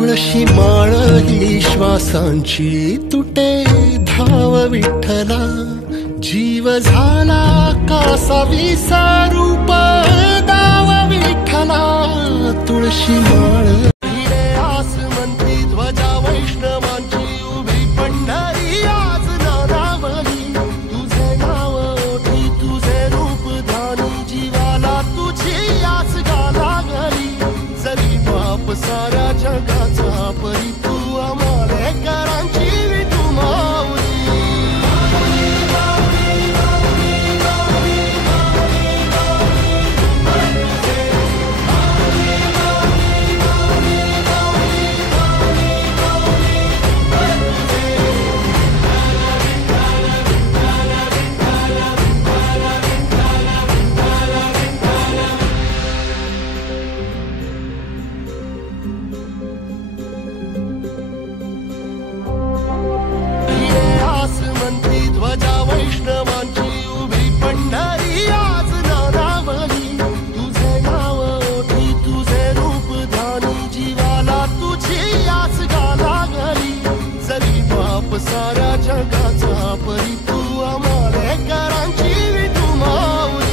तुळशी माळ ही श्वासांची तुटे धाव विठ्ठला, जीव झाला कासा विसारूप दाव विठ्ठला. तुळशी माळ आसमंती ध्वजा वैष्णवांची उभी पंढरी आज नारावली. तुझे नाव ओठी तुझे रूप ध्यानी, जीवाला तुझी आस गा लागली. जरी बाप साऱ्या जगाचा परी, तू आमालेकरांची विठू माऊली. ध्वजा वैष्णवांची उभी पंढरी आज नारावली. तुझे नाव ओठी तुझे रूप ध्यानी, जीवाला तुझी आस गा लागली. जरी बाप साऱ्या जगाचा परी, तू आमालेकरांची विठू माऊली.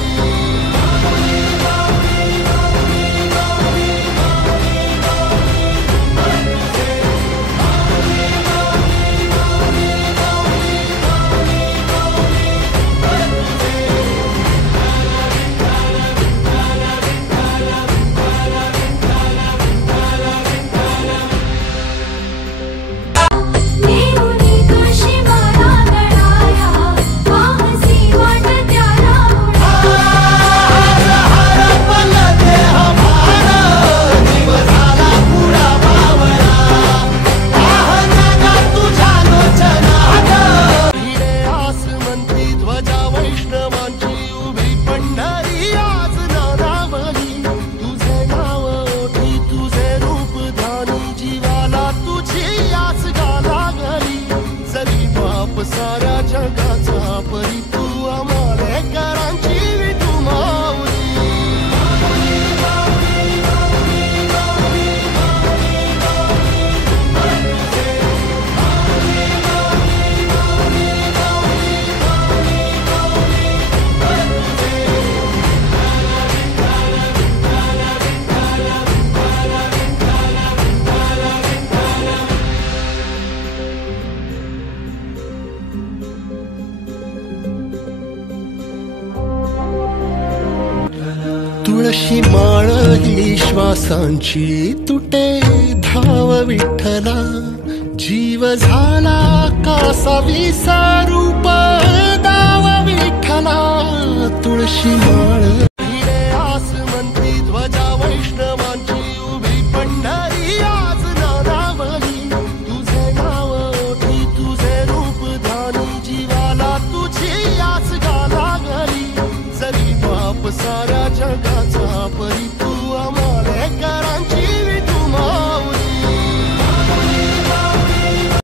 साऱ्या जगाचा परी, तू आमालेकरांची विठू माऊली. तुळशी माळ ही श्वासांची तुटे धाव विठ्ठला, जीव झाला कासा विसारूप दाव विठ्ठला. तुळशी माळ आसमंती ध्वजा